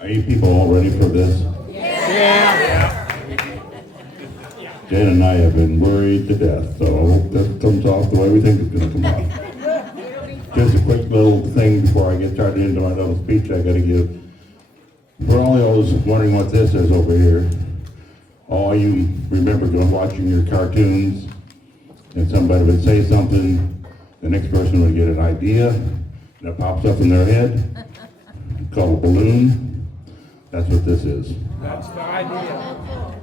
Are you people all ready for this? Yeah. Jan and I have been worried to death, so I hope that comes off the way we think it's going to come off. Just a quick little thing before I get started into my little speech I got to give. For all those wondering what this is over here, all you remember watching your cartoons, and somebody would say something, the next person would get an idea, and it pops up in their head, called a balloon. That's what this is. That's the idea.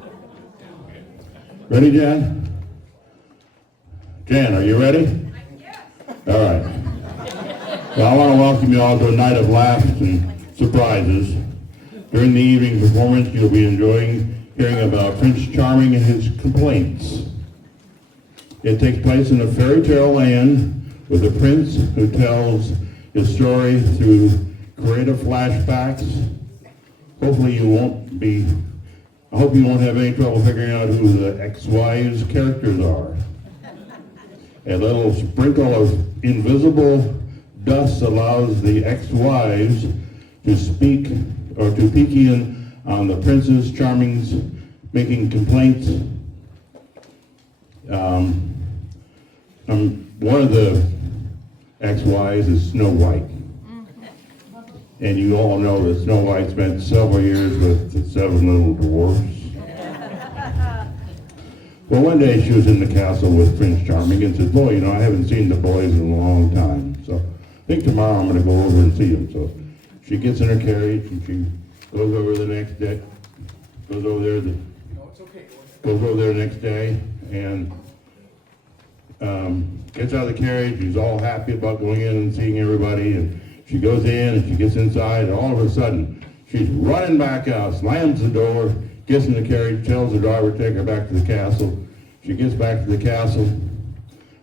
Ready, Jan? Jan, are you ready? All right. Well, I want to welcome you all to a night of laughs and surprises. During the evening performance, you'll be enjoying hearing about Prince Charming and his complaints. It takes place in a fairy tale land with a prince who tells his story through creative flashbacks. Hopefully you won't be, I hope you won't have any trouble figuring out who the ex-wives' characters are. A little sprinkle of invisible dust allows the ex-wives to speak or to peek in on the Princess Charming's making complaints. One of the ex-wives is Snow White. And you all know that Snow White spent several years with the 7 little dwarfs. Well, one day she was in the castle with Prince Charming and said, boy, I haven't seen the boys in a long time. So I think tomorrow I'm going to go over and see them. So she gets in her carriage and she goes over the next day, goes over there the next day and gets out of the carriage. She's all happy about going in and seeing everybody. And she goes in and she gets inside, and all of a sudden, she's running back out, slams the door, gets in the carriage, tells the driver to take her back to the castle. She gets back to the castle,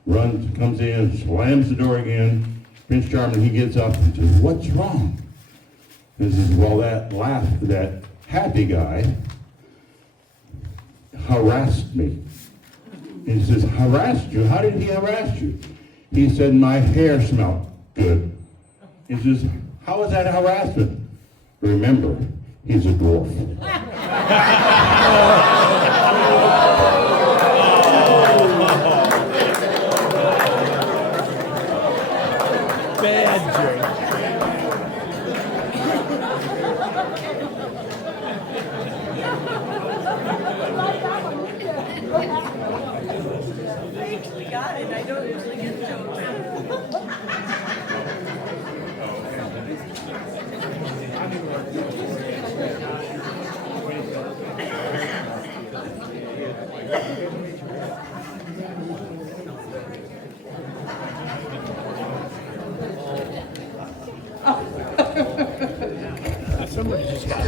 runs, comes in, slams the door again. Prince Charming, he gets up and says, what's wrong? This is, well, that happy guy harassed me. And he says, harassed you? How did he harass you? He said, my hair smelled good. He says, how is that harassment? Remember, he's a dwarf. Bad joke. We got it. I don't usually get jokes. Somebody just got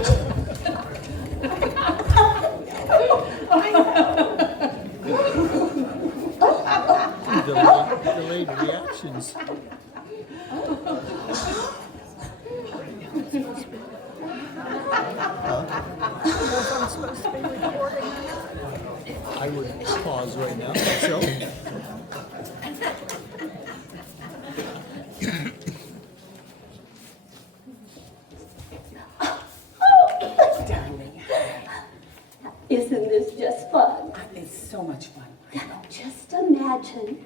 delayed reactions. I would pause right now. So. Darling, isn't this just fun? It's so much fun. Now just imagine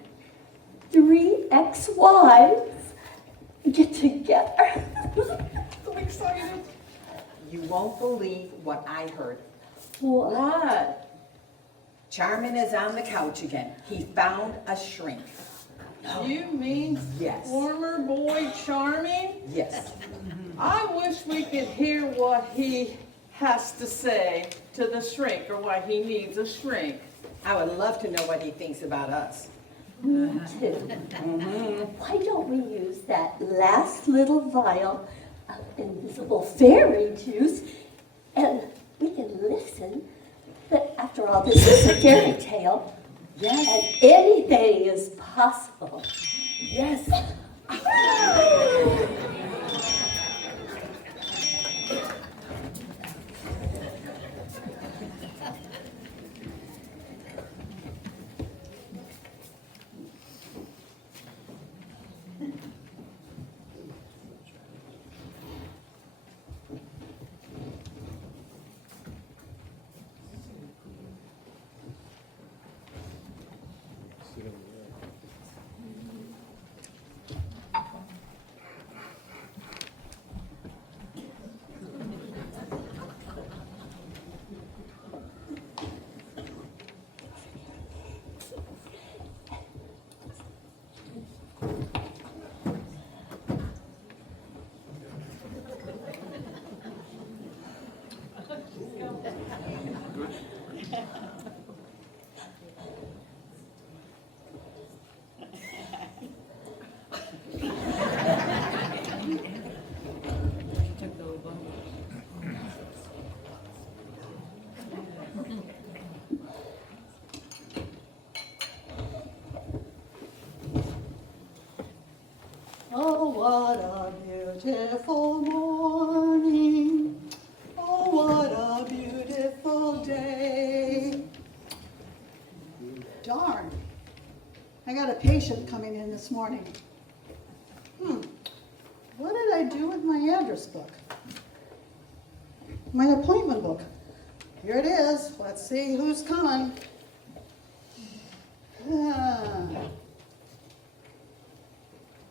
3 ex-wives get together. So excited. You won't believe what I heard. What? Charmin is on the couch again. He found a shrink. You mean Yes. former boy Charming? Yes. I wish we could hear what he has to say to the shrink or why he needs a shrink. I would love to know what he thinks about us. Me too. Why don't we use that last little vial of invisible fairy juice and we can listen? But after all, this is a fairy tale. Yes. And anything is possible. Yes. Oh, what a beautiful morning. Oh, what a beautiful day. Darn, I got a patient coming in this morning. What did I do with my address book? My appointment book. Here it is. Let's see who's coming.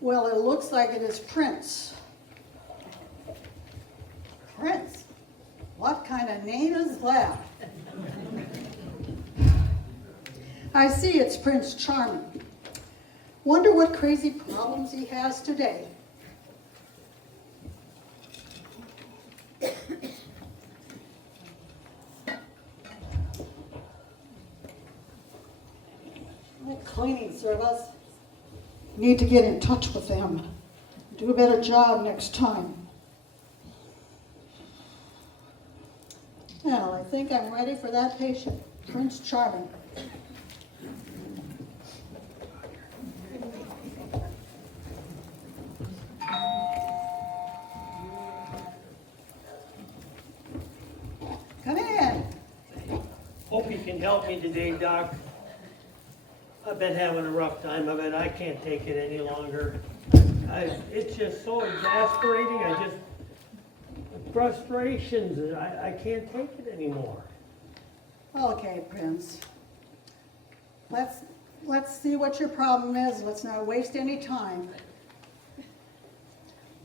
Well, it looks like it is Prince. Prince? What kind of name is that? I see it's Prince Charming. Wonder what crazy problems he has today. Cleaning service. Need to get in touch with them. Do a better job next time. Well, I think I'm ready for that patient, Prince Charming. Come in. Hope you can help me today, Doc. I've been having a rough time of it. I can't take it any longer. It's just so exasperating. Frustrations. I can't take it anymore. Okay, Prince. Let's see what your problem is. Let's not waste any time.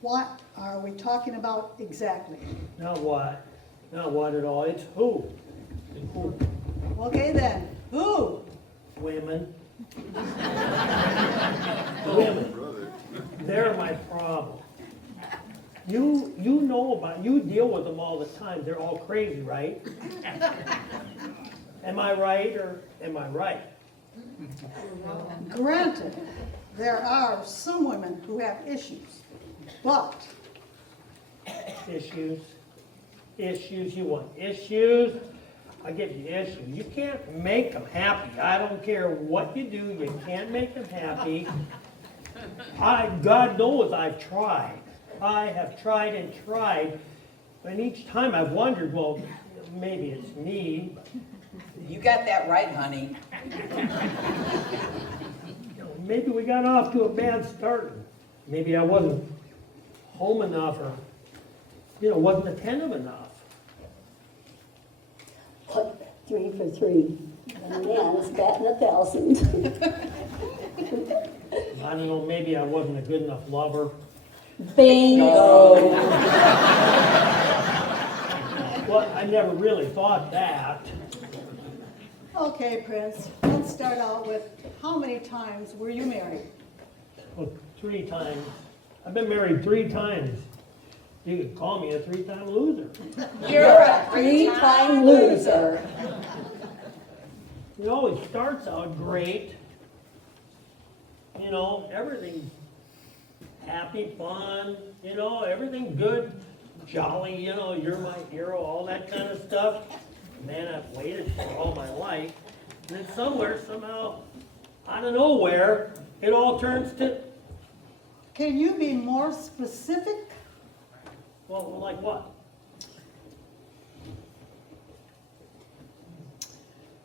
What are we talking about exactly? Not what. Not what at all. It's who. Who? Okay then, who? Women. Women. They're my problem. You deal with them all the time. They're all crazy, right? Am I right or am I right? Granted, there are some women who have issues, but Issues. You want issues? I give you issues. You can't make them happy. I don't care what you do, you can't make them happy. God knows I've tried. I have tried and tried. And each time I've wondered, well, maybe it's me. You got that right, honey. Maybe we got off to a bad start. Maybe I wasn't home enough or, wasn't attentive enough. What, 3 for 3? A man is batting 1,000. I don't know, maybe I wasn't a good enough lover. Bingo. Well, I never really thought that. okay, Prince, let's start out with how many times were you married? Well, 3 times. I've been married 3 times. You could call me a 3-time loser. You're a 3-time loser. It always starts out great. Everything's happy, fun, everything good, jolly, you're my hero, all that kind of stuff. Man, I've waited for all my life. And then somewhere, somehow, out of nowhere, it all turns to, Can you be more specific? well, like what?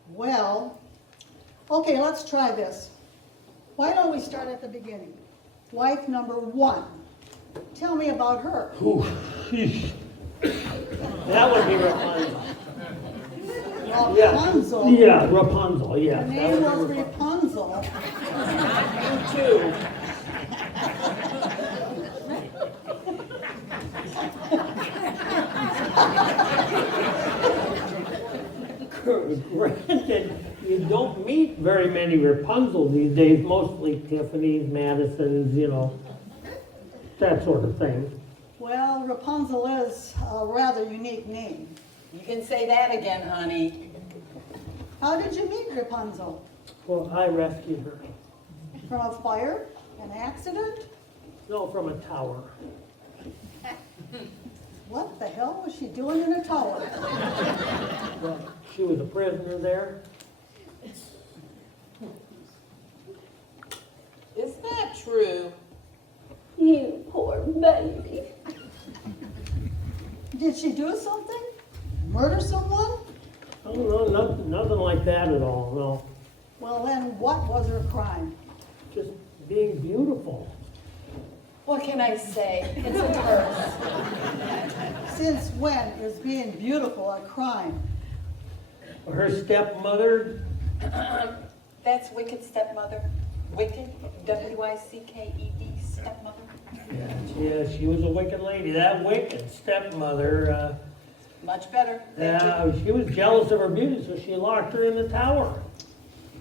Well, okay, let's try this. Why don't we start at the beginning? Wife number 1. Tell me about her. Ooh, sheesh. That would be Rapunzel. Rapunzel. Yeah, Rapunzel, yeah. Her That name would was be Rapunzel. Rapunzel. Too. Granted, you don't don't meet very many Rapunzel these days, mostly Tiffany's, Madison's, you know, that sort of thing. Well, Rapunzel is a rather unique name. You can say that again, honey. How did you meet Rapunzel? Well, I rescued her. From a fire? An accident? No, from a tower. What the hell was she doing in a tower? Well, she was a prisoner there. Is that true? You poor baby. Did she do something? Murder someone? Oh, no, nothing like that at all, no. Well, then what was her crime? Just being beautiful. What can I say? It's a curse. Since when is being beautiful a crime? Her stepmother, That's wicked stepmother. Wicked, W-I-C-K-E-D, stepmother. yeah, she was a wicked lady. That wicked stepmother, Much better. Thank you. she was jealous of her beauty, so she locked her in the tower.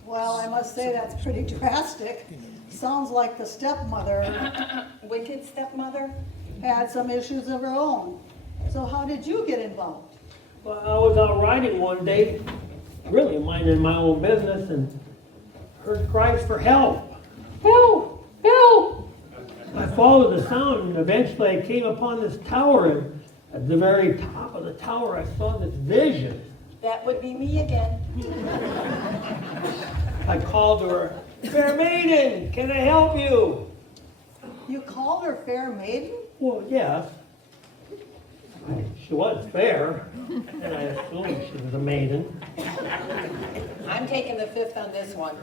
Well, I must say that's pretty drastic. Sounds like the stepmother Wicked stepmother? had some issues of her own. So how did you get involved? Well, I was out riding one day, really minding my own business, and heard cries for help. Help! Help! I followed the sound, and eventually I came upon this tower, and at the very top of the tower I saw this vision. That would be me again. I called to her, "Fair maiden, can I help you?" You called her fair maiden? Well, yes. She was fair, and I assumed she was a maiden. I'm taking the fifth on this one.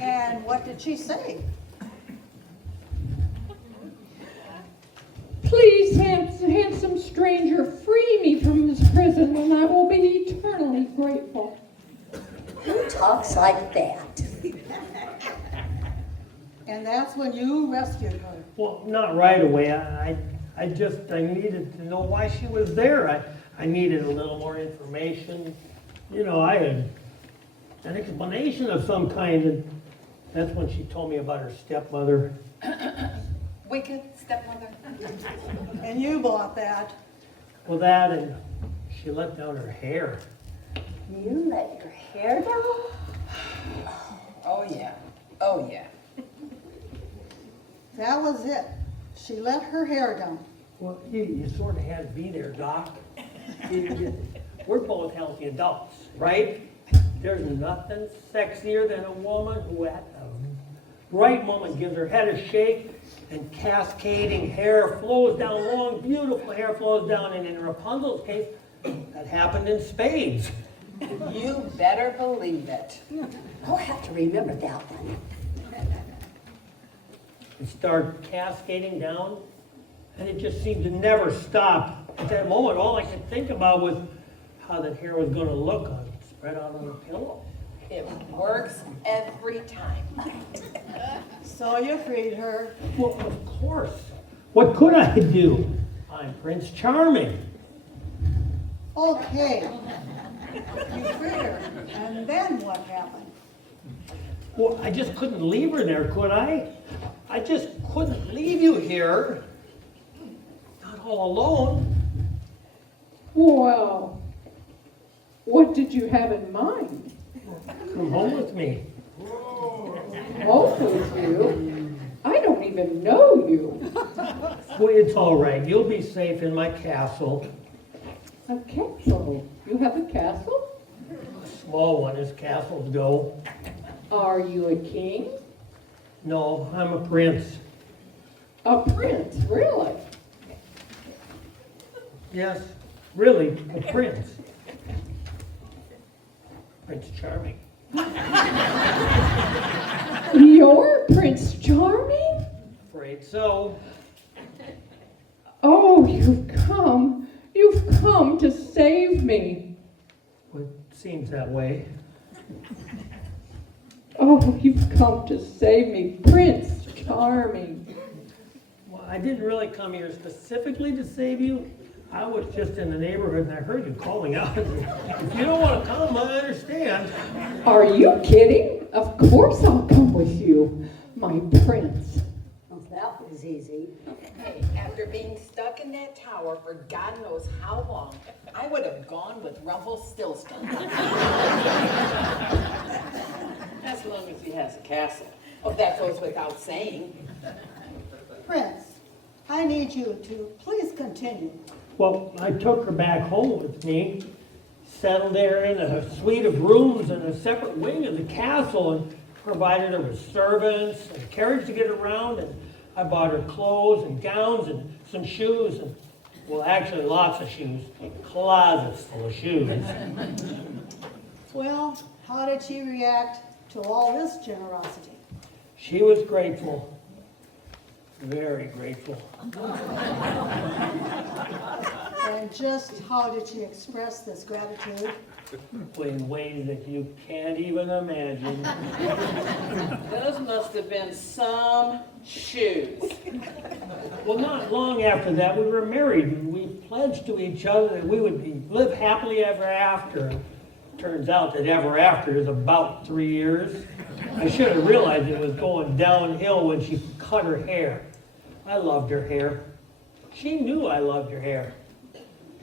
And what did she say? Please, handsome stranger, free me from this prison, and I will be eternally grateful. Who talks like that? And that's when you rescued her. Well, not right away. I needed to know why she was there. I needed a little more information. You know, I had an explanation of some kind, and that's when she told me about her stepmother. Wicked stepmother. And you bought that. Well, that, and she let down her hair. You let your hair down? Oh, yeah. Oh, yeah. That was it. She let her hair down. Well, you sort of had to be there, Doc. We're both healthy adults, right? There's nothing sexier than a woman who at the right moment gives her head a shake and cascading hair flows down, long, beautiful hair flows down, and in Rapunzel's case, that happened in spades. You better believe it. I'll have to remember that one. It started cascading down, and it just seemed to never stop. At that moment, all I could think about was how that hair was going to look spread out on the pillow. It works every time. So you freed her. Well, of course. What could I do? I'm Prince Charming. Okay. You freed her. And then what happened? Well, I just couldn't leave her there, could I? I just couldn't leave you here. Not all alone. Well, what did you have in mind? Come home with me. Both with you? I don't even know you. Well, it's all right. You'll be safe in my castle. A castle? You have a castle? A small one as castles go. Are you a king? No, I'm a prince. A prince, really? Yes, really, a prince. Prince Charming. You're Prince Charming? Afraid so. Oh, you've come to save me. Well, it seems that way. Oh, you've come to save me, Prince Charming. Well, I didn't really come here specifically to save you. I was just in the neighborhood and I heard you calling out. If you don't want to come, I understand. Are you kidding? Of course I'll come with you, my prince. Well, that was easy. Hey, after being stuck in that tower for God knows how long, I would have gone with Rumpelstiltskin. As long as he has a castle. Oh, that goes without saying. Prince, I need you to please continue. Well, I took her back home with me, settled there in a suite of rooms in a separate wing of the castle, and provided her with servants and a carriage to get around, and I bought her clothes and gowns and some shoes, and, well, actually lots of shoes, closets full of shoes. Well, how did she react to all this generosity? She was grateful, very grateful. And just how did she express this gratitude? In ways that you can't even imagine. Those must have been some shoes. Well, not long after that, we were married, and we pledged to each other that we would live happily ever after. Turns out that ever after is about 3 years. I should have realized it was going downhill when she cut her hair. I loved her hair. She knew I loved her hair.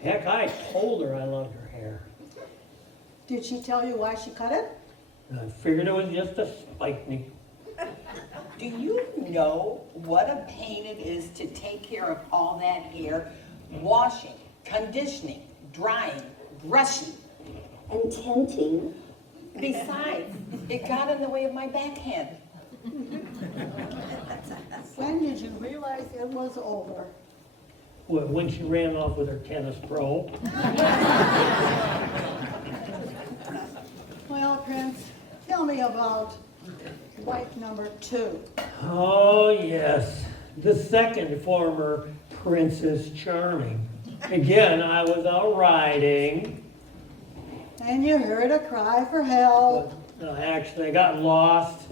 Heck, I told her I loved her hair. Did she tell you why she cut it? I figured it was just to spite me. Do you know what a pain it is to take care of all that hair? Washing, conditioning, drying, brushing. And tinting. Besides, it got in the way of my backhand. When did you realize it was over? When she ran off with her tennis pro. Well, Prince, tell me about wife number 2. Oh, yes. The second former Princess Charming. Again, I was out riding. And you heard a cry for help. Actually, I got lost.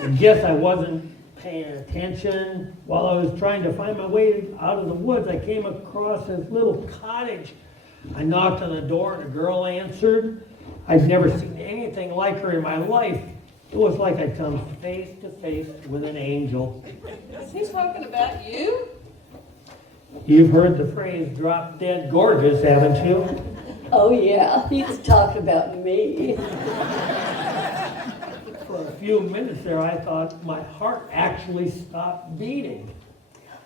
I guess I wasn't paying attention. While I was trying to find my way out of the woods, I came across this little cottage. I knocked on the door and a girl answered. I'd never seen anything like her in my life. It was like I'd come face to face with an angel. Is he talking about you? You've heard the phrase drop dead gorgeous, haven't you? Oh yeah, he's talking about me. For a few minutes there, I thought my heart actually stopped beating.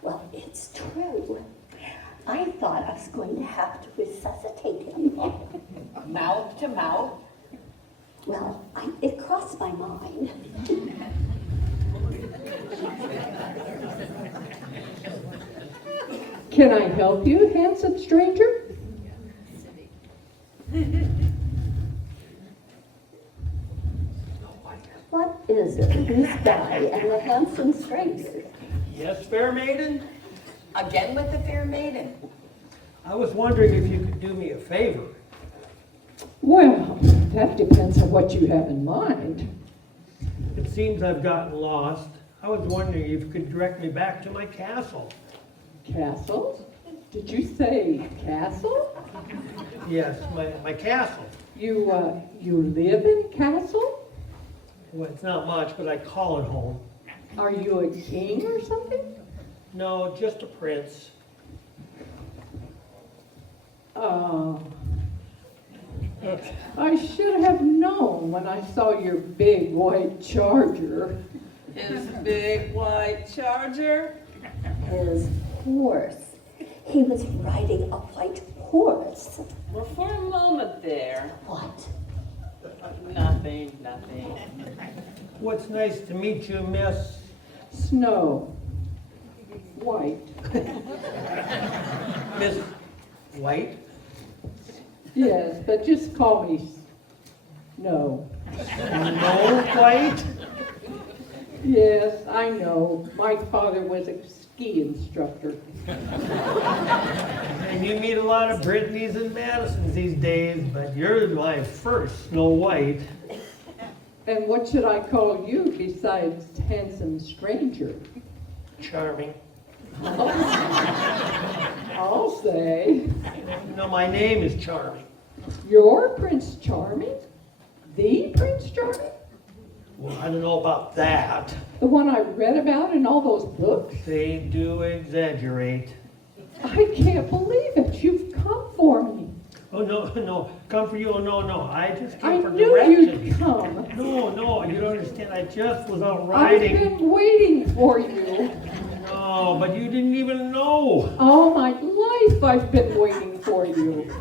Well, it's true. I thought I was going to have to resuscitate him. Mouth to mouth. Well, it crossed my mind. Can I help you, handsome stranger? What is it, this guy and the handsome stranger? Yes, fair maiden? Again with the fair maiden. I was wondering if you could do me a favor. Well, that depends on what you have in mind. It seems I've gotten lost. I was wondering if you could direct me back to my castle. Castle? Did you say castle? Yes, my castle. You live in castle? Well, it's not much, but I call it home. Are you a king or something? No, just a prince. I should have known when I saw your big white charger. His big white charger? His horse. He was riding a white horse. Well, for a moment there. What? Nothing. What's nice to meet you, Miss? Snow. White. Miss White? Yes, but just call me Snow. No White? Yes, I know. My father was a ski instructor. And you meet a lot of Brittany's and Madisons these days, but you're my first Snow White. And what should I call you besides handsome stranger? Charming. I'll say. No, my name is Charming. You're Prince Charming? The Prince Charming? Well, I don't know about that. The one I read about in all those books? They do exaggerate. I can't believe it. You've come for me. Oh, no, come for you. Oh, no, I just I came for knew directions. you'd come. No, you don't understand. I just was out I've riding. been waiting for you. No, but you didn't even know. All my life I've been waiting for you.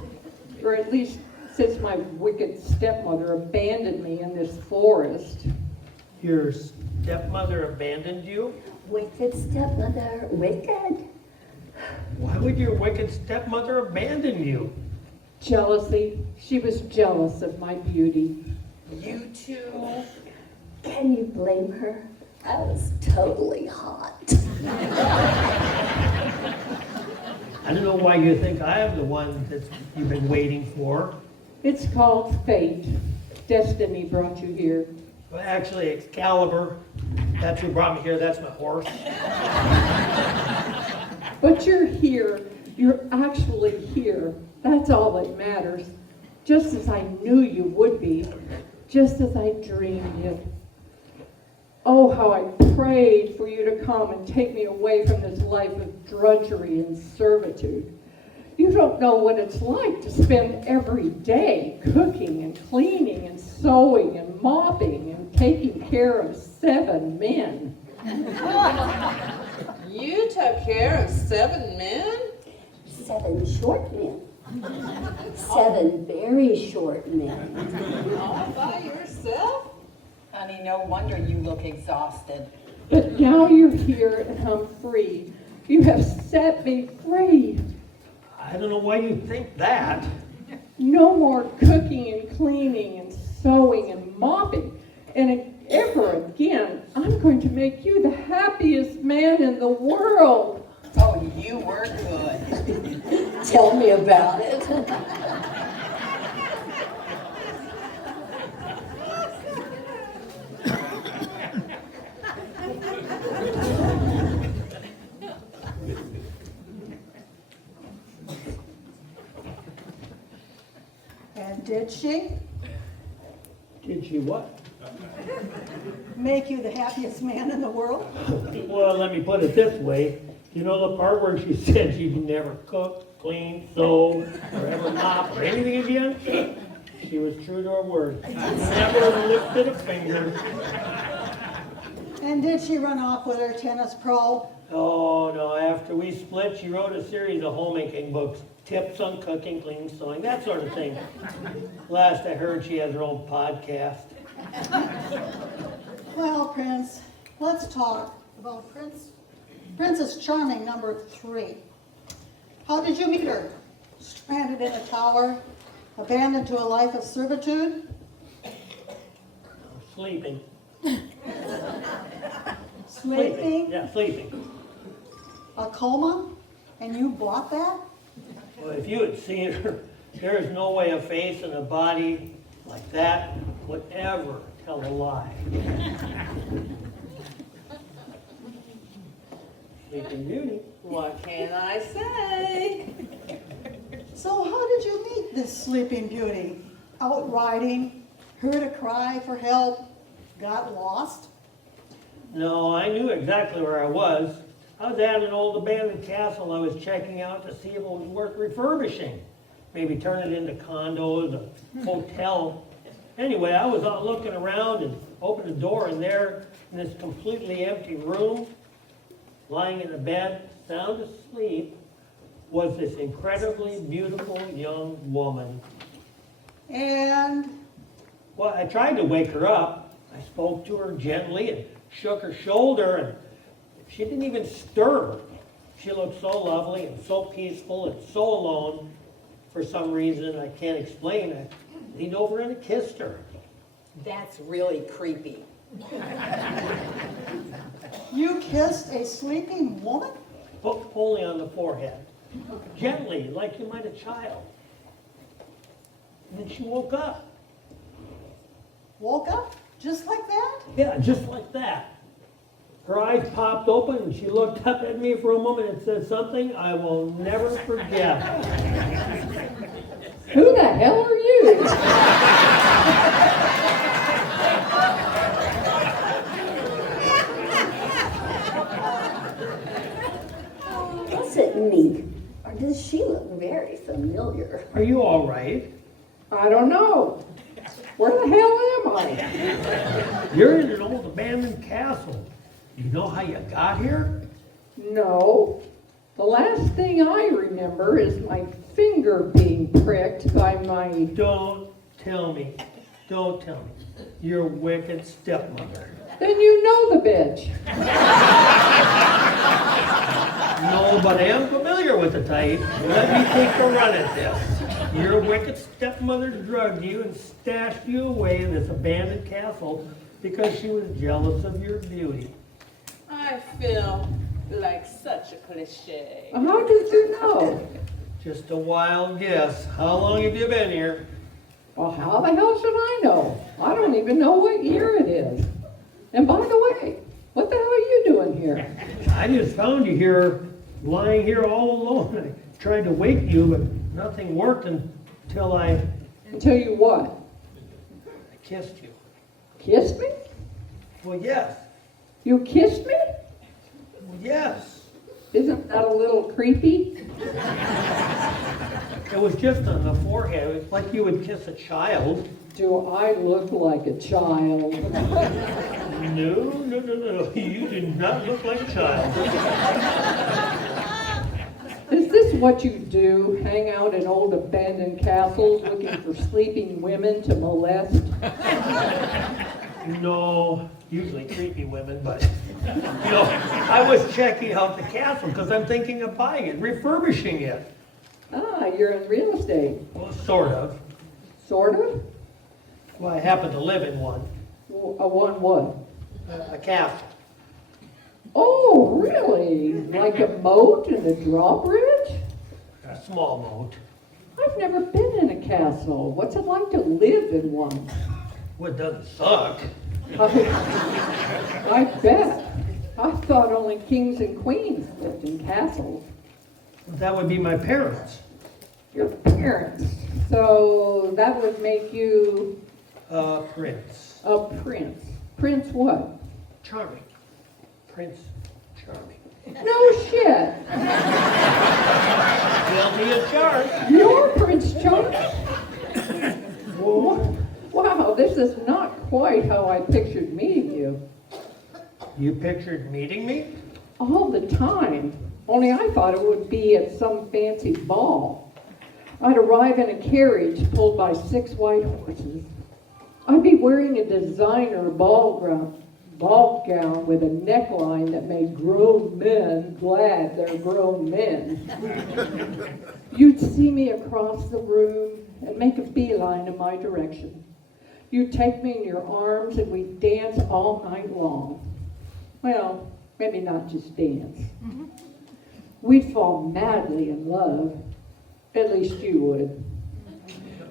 Or at least since my wicked stepmother abandoned me in this forest. Your stepmother abandoned you? Wicked stepmother, wicked. Why would your wicked stepmother abandon you? Jealousy. She was jealous of my beauty. You two, Can you blame her? I was totally hot. I don't know why you think I am the one that you've been waiting for. It's called fate. Destiny brought you here. Well, actually, Excalibur, that's who brought me here. That's my horse. But you're here. You're actually here. That's all that matters. Just as I knew you would be. Just as I dreamed you. Oh, how I prayed for you to come and take me away from this life of drudgery and servitude. You don't know what it's like to spend every day cooking and cleaning and sewing and mopping and taking care of 7 men. You took care of 7 men? 7 short men. 7 very short men. All by yourself? honey, no wonder you look exhausted. But now you're here and I'm free. You have set me free. I don't know why you think that. No more cooking and cleaning and sewing and mopping. And ever again, I'm going to make you the happiest man in the world. Oh, you were good. Tell me about it. And did she Did she what? make you the happiest man in the world? Well, let me put it this way. You know the part where she said she'd never cook, clean, sew, or ever mop, or anything again? She was true to her word. Never lifted a finger. And did she run off with her tennis pro? Oh, no, after we split, she wrote a series of homemaking books. Tips on cooking, cleaning, sewing, that sort of thing. Last I heard, she has her own podcast. Well, Prince, let's talk about Princess Charming number 3. How did you meet her? Stranded in a tower, abandoned to a life of servitude? Sleeping. Sleeping? Yeah, sleeping. A coma? And you bought that? Well, if you had seen her, there is no way a face and a body like that would ever tell a lie. Sleeping Beauty. What can I say? So how did you meet this Sleeping Beauty? Out riding, heard a cry for help, got lost? No, I knew exactly where I was. I was at an old abandoned castle I was checking out to see if it was worth refurbishing. Maybe turn it into condos, a hotel. Anyway, I was out looking around and opened the door, and there in this completely empty room, lying in a bed, sound asleep, was this incredibly beautiful young woman. And Well, I tried to wake her up. I spoke to her gently and shook her shoulder, and she didn't even stir. She looked so lovely and so peaceful and so alone. For some reason I can't explain, I leaned over and I kissed her. That's really creepy. you kissed a sleeping woman? Only on the forehead. Gently, like you might a child. And then she woke up. Woke up? Just like that? Yeah, just like that. Her eyes popped open and she looked up at me for a moment and said something I will never forget. Who the hell are you? Was it me? Or does she look very familiar? Are you all right? I don't know. Where the hell am I? You're in an old abandoned castle. You know how you got here? No. The last thing I remember is my finger being pricked by my... Don't tell me. Don't tell me. Your wicked stepmother. Then you know the bitch. No, but I am familiar with the type. Let me take a run at this. Your wicked stepmother drugged you and stashed you away in this abandoned castle because she was jealous of your beauty. I feel like such a cliche. How did you know? Just a wild guess. How long have you been here? Well, how the hell should I know? I don't even know what year it is. And by the way, what the hell are you doing here? I just found you here, lying here all alone. I tried to wake you, but nothing worked until I Until you what? kissed you. Kissed me? Well, yes. You kissed me? Well, yes. Isn't that a little creepy? It was just on the forehead. It was like you would kiss a child. Do I look like a child? No. You do not look like a child. Is this what you do? Hang out in old abandoned castles looking for sleeping women to molest? No, usually creepy women, but, I was checking out the castle because I'm thinking of buying it, refurbishing it. Ah, you're in real estate. Well, sort of. Sort of? Well, I happen to live in one. A one what? A castle. Oh, really? Like a moat and a drawbridge? A small moat. I've never been in a castle. What's it like to live in one? Well, it doesn't suck. I bet. I thought only kings and queens lived in castles. That would be my parents. Your parents. So that would make you Prince. a prince. Prince what? Charming. Prince Charming. No shit. Tell me a chart. You're Prince Charming? Wow, this is not quite how I pictured meeting you. You pictured meeting me? All the time. Only I thought it would be at some fancy ball. I'd arrive in a carriage pulled by 6 white horses. I'd be wearing a designer ball gown with a neckline that made grown men glad they're grown men. You'd see me across the room and make a beeline in my direction. You'd take me in your arms and we'd dance all night long. Well, maybe not just dance. We'd fall madly in love. At least you would.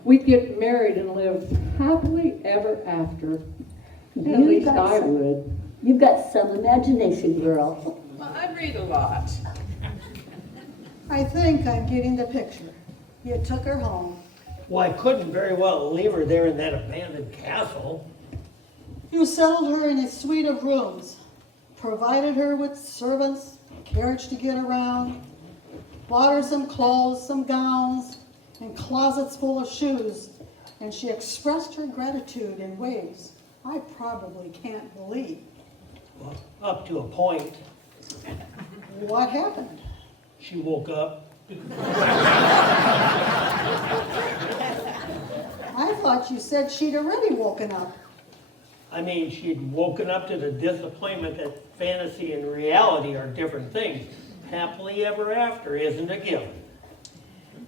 We'd get married and live happily ever after. At least I would. You've got some imagination, girl. Well, I read a lot. I think I'm getting the picture. You took her home. Well, I couldn't very well leave her there in that abandoned castle. You settled her in a suite of rooms, provided her with servants, a carriage to get around, bought her some clothes, some gowns, and closets full of shoes, and she expressed her gratitude in ways I probably can't believe. Well, up to a point. What happened? She woke up. I thought you said she'd already woken up. I mean, she'd woken up to the disappointment that fantasy and reality are different things. Happily ever after isn't a given.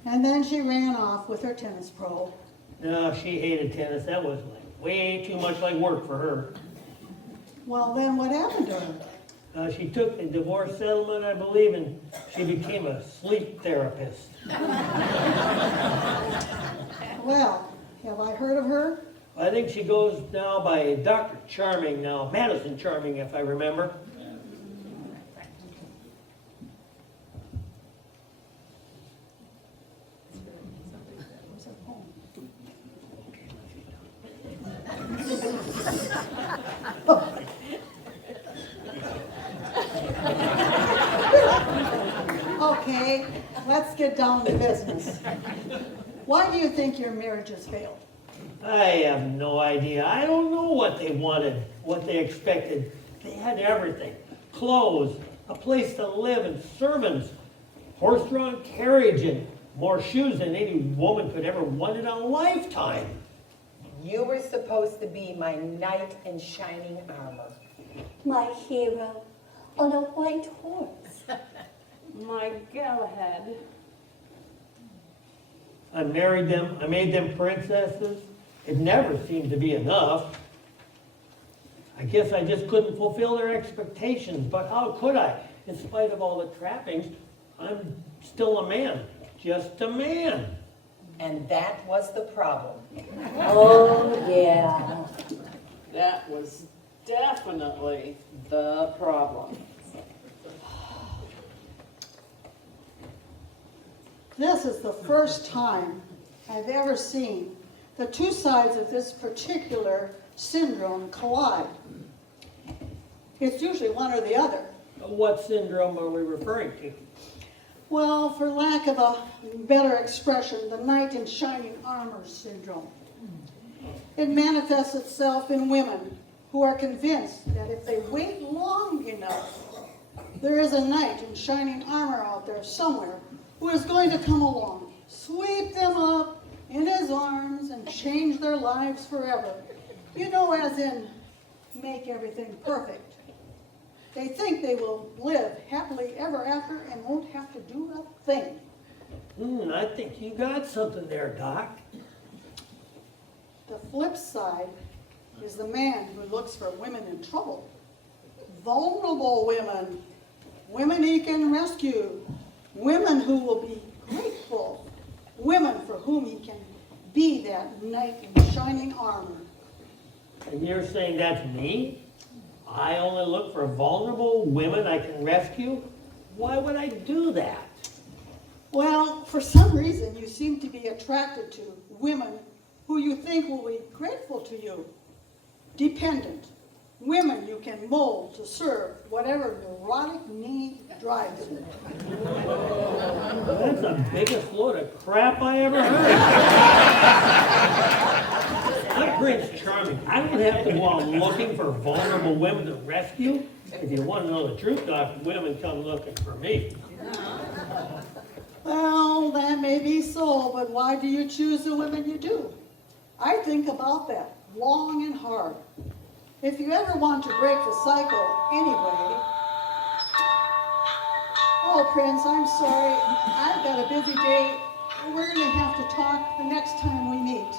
And then she ran off with her tennis pro. No, she hated tennis. That was like way too much like work for her. Well, then what happened to her? She took the divorce settlement, I believe, and she became a sleep therapist. Well, have I heard of her? I think she goes now by Dr. Charming now, Madison Charming, if I remember. Okay, let's get down to business. Why do you think your marriage has failed? I have no idea. I don't know what they wanted, what they expected. They had everything. Clothes, a place to live, and servants, horse-drawn carriage, and more shoes than any woman could ever want in a lifetime. You were supposed to be my knight in shining armor. My hero on a white horse. My Galahad. I married them, I made them princesses. It never seemed to be enough. I guess I just couldn't fulfill their expectations, but how could I? In spite of all the trappings, I'm still a man, just a man. And that was the problem. Oh, yeah. That was definitely the problem. This is the first time I've ever seen the two sides of this particular syndrome collide. It's usually one or the other. What syndrome are we referring to? Well, for lack of a better expression, the knight in shining armor syndrome. It manifests itself in women who are convinced that if they wait long enough, there is a knight in shining armor out there somewhere who is going to come along, sweep them up in his arms, and change their lives forever. You know, as in, make everything perfect. They think they will live happily ever after and won't have to do a thing. I think you got something there, Doc. The flip side is the man who looks for women in trouble. Vulnerable women. Women he can rescue. Women who will be grateful. Women for whom he can be that knight in shining armor. And you're saying that's me? I only look for vulnerable women I can rescue? Why would I do that? Well, for some reason you seem to be attracted to women who you think will be grateful to you. Dependent. Women you can mold to serve whatever neurotic need drives you. That's the biggest load of crap I ever heard. I'm Prince Charming. I don't have to go out looking for vulnerable women to rescue. If you want to know the truth, Doc, women come looking for me. Well, that may be so, but why do you choose the women you do? I think about that long and hard. If you ever want to break the cycle anyway... Oh, Prince, I'm sorry. I've got a busy day. We're going to have to talk the next time we meet.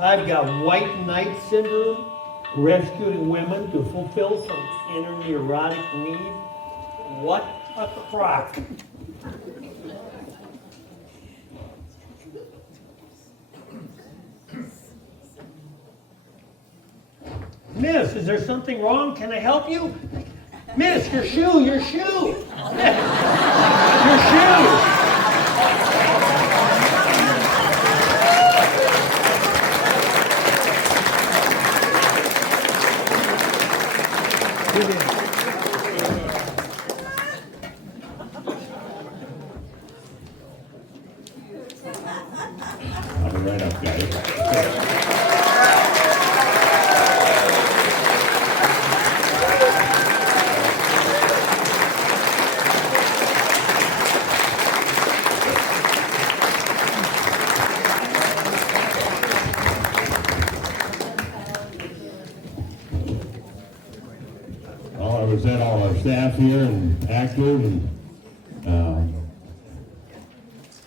I've got white knight syndrome, rescuing women to fulfill some inner neurotic need. What a crock. Miss, is there something wrong? Can I help you? Miss, your shoe, your shoe. Your shoe. I'll be right up, guys. Well, I represent all our staff here and actors and,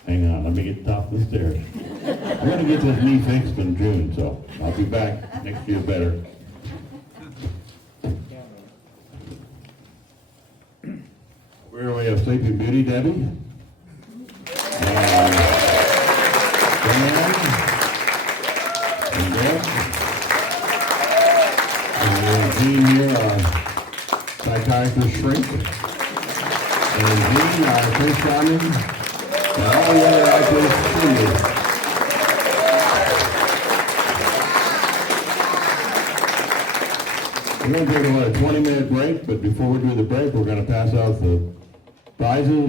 hang on, let me get to the top of the stairs. I'm gonna get this knee fixed in June, so I'll be back next year better. Where we have Sleeping Beauty, Debbie. Dan, and Deb. And we have Jean here, our psychiatrist shrink. And Jean, our Prince Charming. And all the other actors, see you. We're going to take a 20-minute break, but before we do the break, we're going to pass out the prizes.